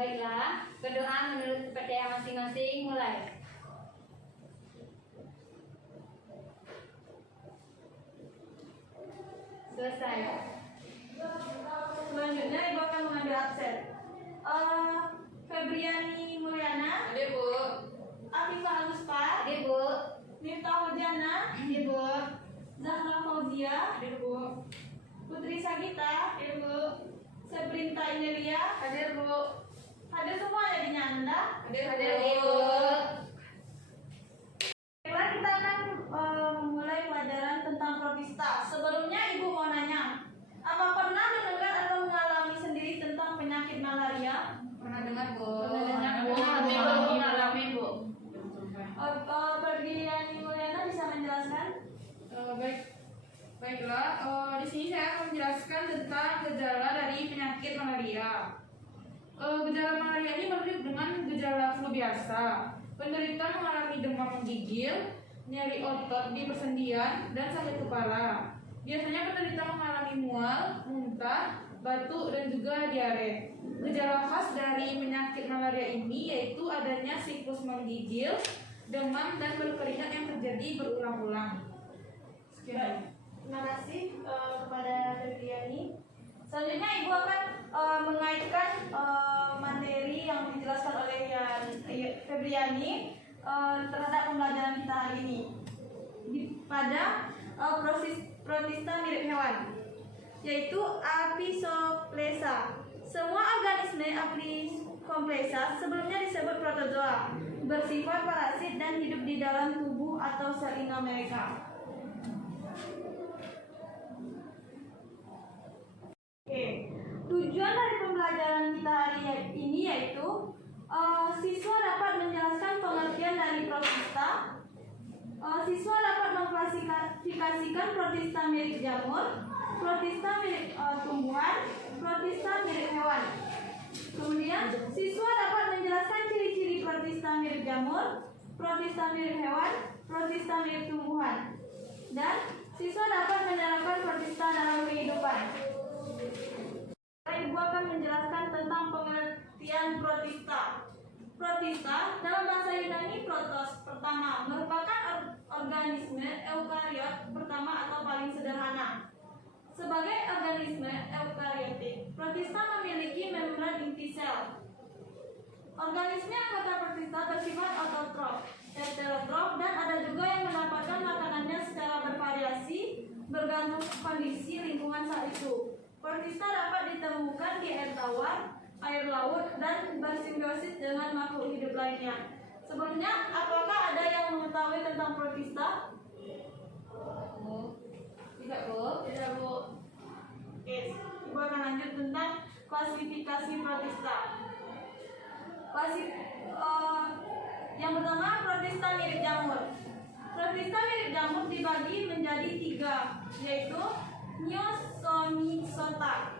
Baiklah, berdoa menurut kepercayaan masing-masing, mulai. Selesai. Selanjutnya Ibu akan mengambil absen. Febriani Mulyana. Hadir, Bu. Afifah Aguspa. Hadir, Bu. Miftah Hujana. Hadir, Bu. Zahra Fauzia. Hadir, Bu. Putri Sagita. Hadir, Bu. Sebrinta Inelia. Hadir, Bu. Hadir semua jadinya Anda. Hadir, Bu. Baiklah, kita akan memulai pelajaran tentang protista. Sebelumnya Ibu mau nanya, apa pernah mendengar atau mengalami sendiri tentang penyakit malaria? Pernah dengar, Bu? Pernah dengar, Bu. Tapi belum mengalami, Bu. Febriani Mulyana bisa menjelaskan? Baiklah, di sini saya akan menjelaskan tentang gejala dari penyakit malaria. Gejala malaria ini mirip dengan gejala flu biasa. Penderita mengalami demam menggigil, nyeri otot di persendian, dan sakit kepala. Biasanya penderita mengalami mual, muntah, batuk, dan juga diare. Gejala khas dari penyakit malaria ini yaitu adanya siklus menggigil, demam, dan berkeringat yang terjadi berulang-ulang. Sekian. Terima kasih kepada Febriani. Selanjutnya Ibu akan mengaitkan materi yang dijelaskan oleh Febriani terhadap pembelajaran kita hari ini pada protista mirip hewan, yaitu Aphysoplesa. Semua organisme Aphysoplesa sebelumnya disebut protozoa, bersifat parasit dan hidup di dalam tubuh atau sel inang mereka. Oke, tujuan dari pembelajaran kita hari ini yaitu siswa dapat menjelaskan pengertian dari protista. Siswa dapat mengklasifikasikan protista mirip jamur, protista mirip tumbuhan, protista mirip hewan. Kemudian siswa dapat menjelaskan ciri-ciri protista mirip jamur, protista mirip hewan, protista mirip tumbuhan. Dan siswa dapat menerapkan protista dalam kehidupan. Ibu akan menjelaskan tentang pengertian protista. Protista dalam bahasa Yunani protos pertama merupakan organisme eukariot pertama atau paling sederhana. Sebagai organisme eukariotik, protista memiliki membran inti sel. Organisme anggota protista bersifat autotrof, heterotrof, dan ada juga yang mendapatkan makanannya secara bervariasi bergantung kondisi lingkungan saat itu. Protista dapat ditemukan di air tawar, air laut, dan bersimbiosis dengan makhluk hidup lainnya. Sebelumnya, apakah ada yang mengetahui tentang protista? Tidak, Bu. Tidak, Bu. Oke, Ibu akan lanjut tentang klasifikasi protista. Yang pertama, protista mirip jamur. Protista mirip jamur dibagi menjadi 3, yaitu Myxomyxota,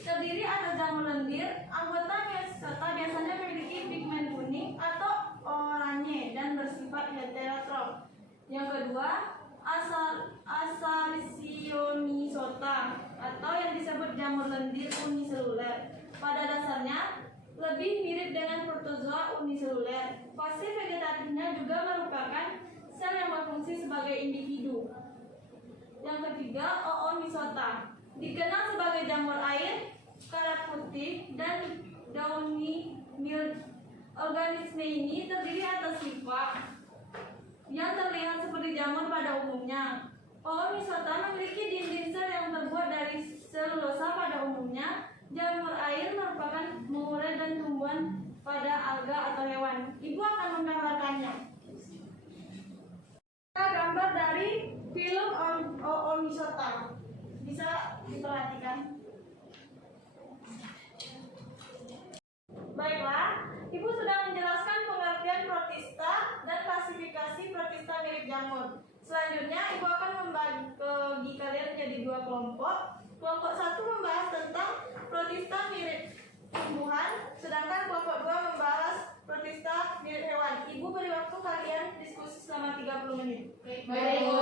terdiri atas jamur lendir. Anggota Myxomyxota biasanya memiliki pigmen kuning atau oranye dan bersifat heterotrof. Yang kedua, Asarsiomyxota atau yang disebut jamur lendir uniseluler. Pada dasarnya lebih mirip dengan protozoa uniseluler. Fase vegetatifnya juga merupakan sel yang berfungsi sebagai individu. Yang ketiga, Oomyxota, dikenal sebagai jamur air, karat putih, dan downy mild. Organisme ini terdiri atas hifa yang terlihat seperti jamur pada umumnya. Oomyxota memiliki dinding sel yang terbuat dari selulosa pada umumnya. Jamur air merupakan mengurai dan tumbuhan pada alga atau hewan. Ibu akan menggambarkannya. Gambar dari film Oomyxota bisa diperhatikan. Baiklah, Ibu sudah menjelaskan pengertian protista dan klasifikasi protista mirip jamur. Selanjutnya Ibu akan membagi kalian menjadi 2 kelompok. Kelompok 1 membahas tentang protista mirip tumbuhan, sedangkan kelompok 2 membahas protista mirip hewan. Ibu beri waktu kalian diskusi selama 30 menit. Baik, Bu.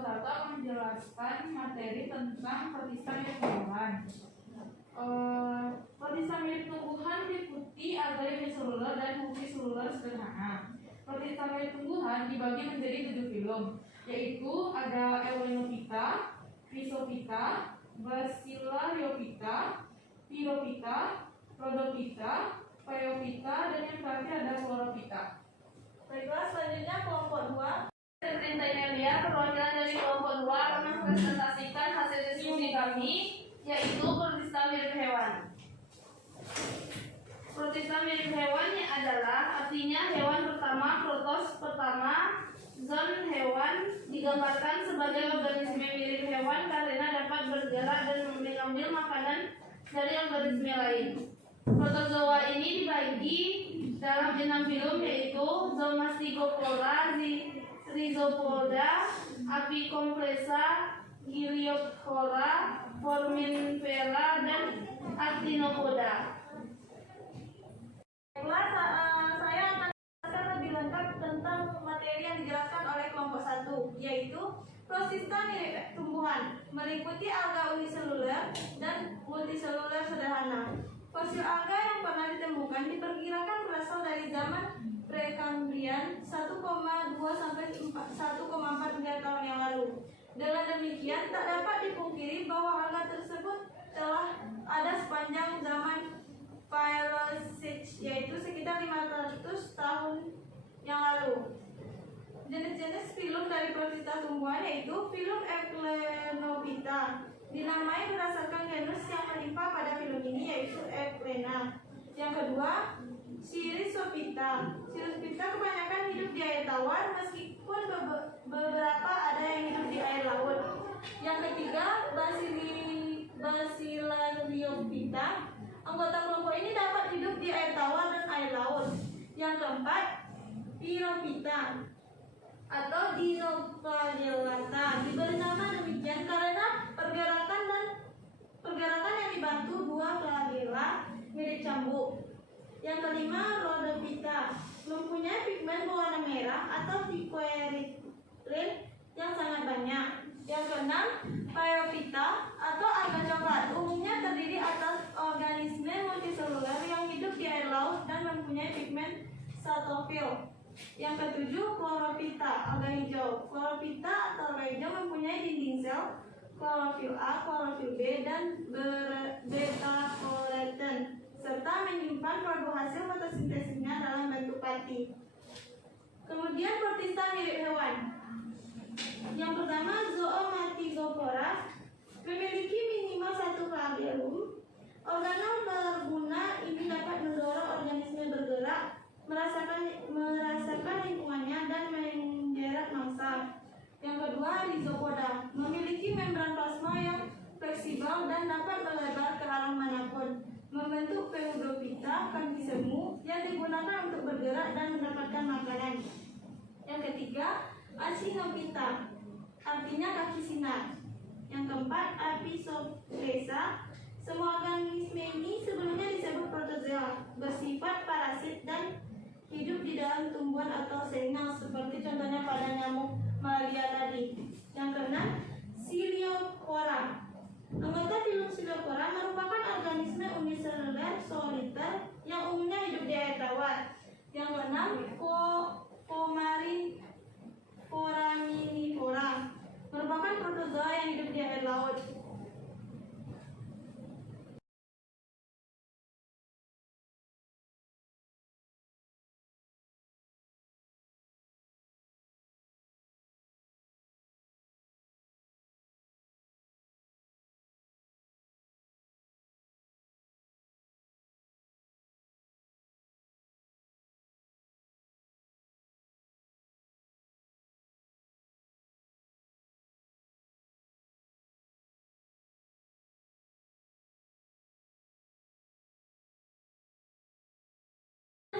kelompok 1 akan menjelaskan materi tentang protista mirip hewan. Protista mirip tumbuhan meliputi alga uniseluler dan multiseluler sederhana. Protista mirip tumbuhan dibagi menjadi 7 filum, yaitu ada Eulenophyta, Chrysophyta, Bacillariophyta, Pyrophyta, Rhodophyta, Phaeophyta, dan yang terakhir ada Chlorophyta. Baiklah, selanjutnya kelompok 2. Pemerintah Italia, perwakilan dari kelompok 2 akan mempresentasikan hasil diskusi kami, yaitu protista mirip hewan. Protista mirip hewan adalah artinya hewan pertama, protos pertama, zon hewan digambarkan sebagai organisme mirip hewan karena dapat bergerak dan mengambil makanan dari organisme lain. Protozoa ini dibagi dalam 6 filum, yaitu Zomastigophora, Rhizopoda, Apicomplesa, Giliophora, Forminifera, dan Actinopoda. Baiklah, saya akan menjelaskan lebih lengkap tentang materi yang dijelaskan oleh kelompok 1, yaitu protista mirip tumbuhan, meliputi alga uniseluler dan multiseluler sederhana. Fosil alga yang pernah ditemukan diperkirakan berasal dari zaman Prekambrian 1,2 sampai 1,4 miliar tahun yang lalu. Dengan demikian, tak dapat dipungkiri bahwa alga tersebut telah ada sepanjang zaman Paleolithic, yaitu sekitar 500 tahun yang lalu. Jenis-jenis filum dari protista tumbuhan yaitu filum Eulenophyta, dinamai berdasarkan genus yang menimpa pada filum ini, yaitu Euglena. Yang kedua, Chrysophyta. Chrysophyta kebanyakan hidup di air tawar, meskipun beberapa ada yang hidup di air laut. Yang ketiga, Bacillariophyta. Anggota kelompok ini dapat hidup di air tawar dan air laut. Yang keempat, Pyrophyta atau Dinoflagellata. Diberi nama demikian karena pergerakan yang dibantu buah flagella mirip cambuk. Yang kelima, Rhodophyta, mempunyai pigmen berwarna merah atau picoerythrin yang sangat banyak. Yang keenam, Phaeophyta atau alga coklat, umumnya terdiri atas organisme multiseluler yang hidup di air laut dan mempunyai pigmen satofil. Yang ketujuh, Chlorophyta, alga hijau. Chlorophyta atau alga hijau mempunyai dinding sel klorofil A, klorofil B, dan beta-karoten, serta menyimpan produk hasil fotosintesisnya dalam bentuk pati. Kemudian protista mirip hewan. Yang pertama, Zoomatigophora, memiliki minimal 1 flagellum. Organel berguna ini dapat mendorong organisme bergerak, merasakan lingkungannya, dan menjerat mangsa. Yang kedua, Rhizopoda, memiliki membran plasma yang fleksibel dan dapat melebar ke arah manapun, membentuk Pseudophyta kaki semu yang digunakan untuk bergerak dan mendapatkan makanan. Yang ketiga, Achinophyta, artinya kaki sinar. Yang keempat, Apicomplesa. Semua organisme ini sebelumnya disebut protozoa, bersifat parasit dan hidup di dalam tumbuhan atau seringal, seperti contohnya pada nyamuk malaria tadi. Yang keenam, Ciliophora. Anggota filum Ciliophora merupakan organisme uniseluler soliter yang umumnya hidup di air tawar. Yang keenam, Foraminifera, merupakan protozoa yang hidup di air laut.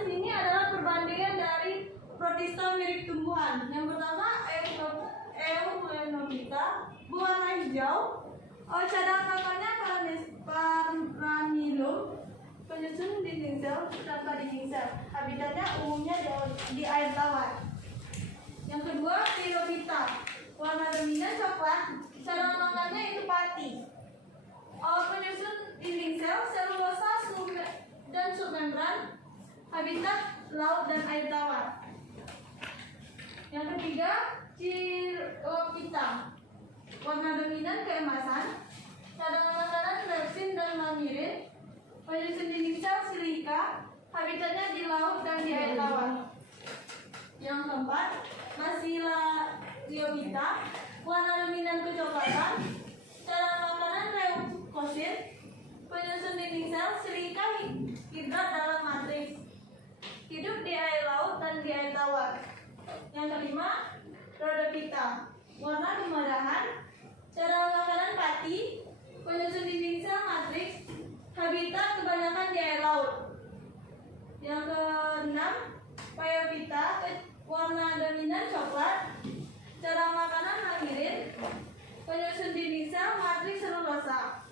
Ini adalah perbandingan dari protista mirip tumbuhan. Yang pertama, Eulenophyta, berwarna hijau. Cadangan makannya Paramylum, penyusun dinding sel tanpa dinding sel. Habitatnya umumnya di air tawar. Yang kedua, Pyrophyta, Warna dominan coklat, cara makannya itu pati. Penyusun dinding sel, selulosa, dan submembran, habitat laut dan air tawar. Yang ketiga, Chirophyta. Warna dominan keemasan, cadangan makanan repsin dan mamirin, penyusun dinding sel silika, habitatnya di laut dan di air tawar. Yang keempat, Basilaryophyta. Warna dominan kecoklatan, cadangan makanan leukosit, penyusun dinding sel silika hidrat dalam matriks, hidup di air laut dan di air tawar. Yang kelima, Rhodophyta. Warna kemerahan, cadangan makanan pati, penyusun dinding sel matriks, habitat kebanyakan di air laut. Yang keenam, Phaeophyta. Warna dominan coklat, cadangan makanan mangirin, penyusun dinding sel matriks selulosa,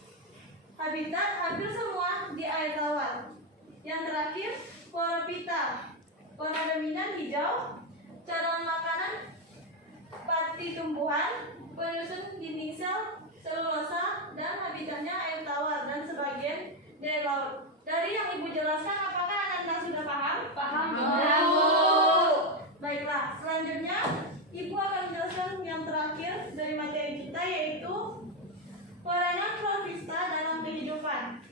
habitat hampir semua di air tawar. Yang terakhir, Phorophyta. Warna dominan hijau, cadangan makanan pati tumbuhan, penyusun dinding sel selulosa, dan habitatnya air tawar dan sebagian di air laut. Dari yang Ibu jelaskan, apakah anak-anak sudah paham? Paham. Baiklah, selanjutnya Ibu akan menjelaskan yang terakhir dari materi kita, yaitu peranan protista dalam kehidupan.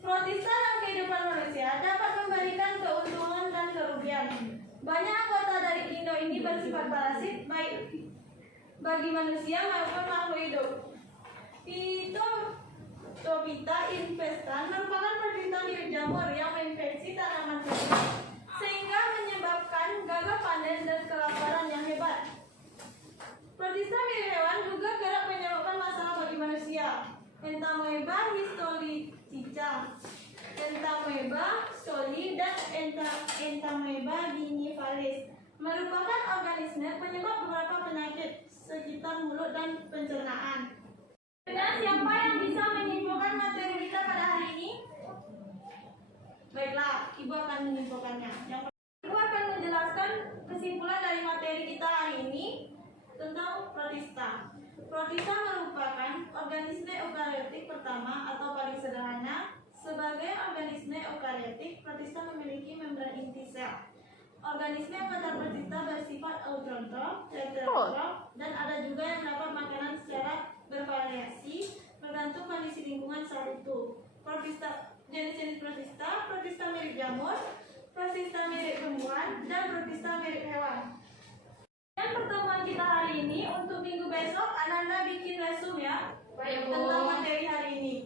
Protista dalam kehidupan manusia dapat memberikan keuntungan dan kerugian. Banyak anggota dari Indo ini bersifat parasit baik bagi manusia maupun makhluk hidup. Phytophthora infestans merupakan protista mirip jamur yang menginfeksi tanaman tersebut, sehingga menyebabkan gagal panen dan kelaparan yang hebat. Protista mirip hewan juga kerap menyebabkan masalah bagi manusia. Entamoeba histolytica, Entamoeba stoli, dan Entamoeba ginivalis merupakan organisme penyebab beberapa penyakit sekitar mulut dan pencernaan. Dan siapa yang bisa menyimpulkan materi kita pada hari ini? Baiklah, Ibu akan menyimpulkannya. Yang pertama, Ibu akan menjelaskan kesimpulan dari materi kita hari ini tentang protista. Protista merupakan organisme eukariotik pertama atau paling sederhana. Sebagai organisme eukariotik, protista memiliki membran inti sel. Organisme yang protista bersifat autotrof, heterotrof, dan ada juga yang dapat makanan secara bervariasi bergantung kondisi lingkungan saat itu. Jenis-jenis protista mirip jamur, protista mirip tumbuhan, dan protista mirip hewan. Dan pertemuan kita hari ini, untuk minggu besok, Ananda bikin resume ya tentang materi hari ini.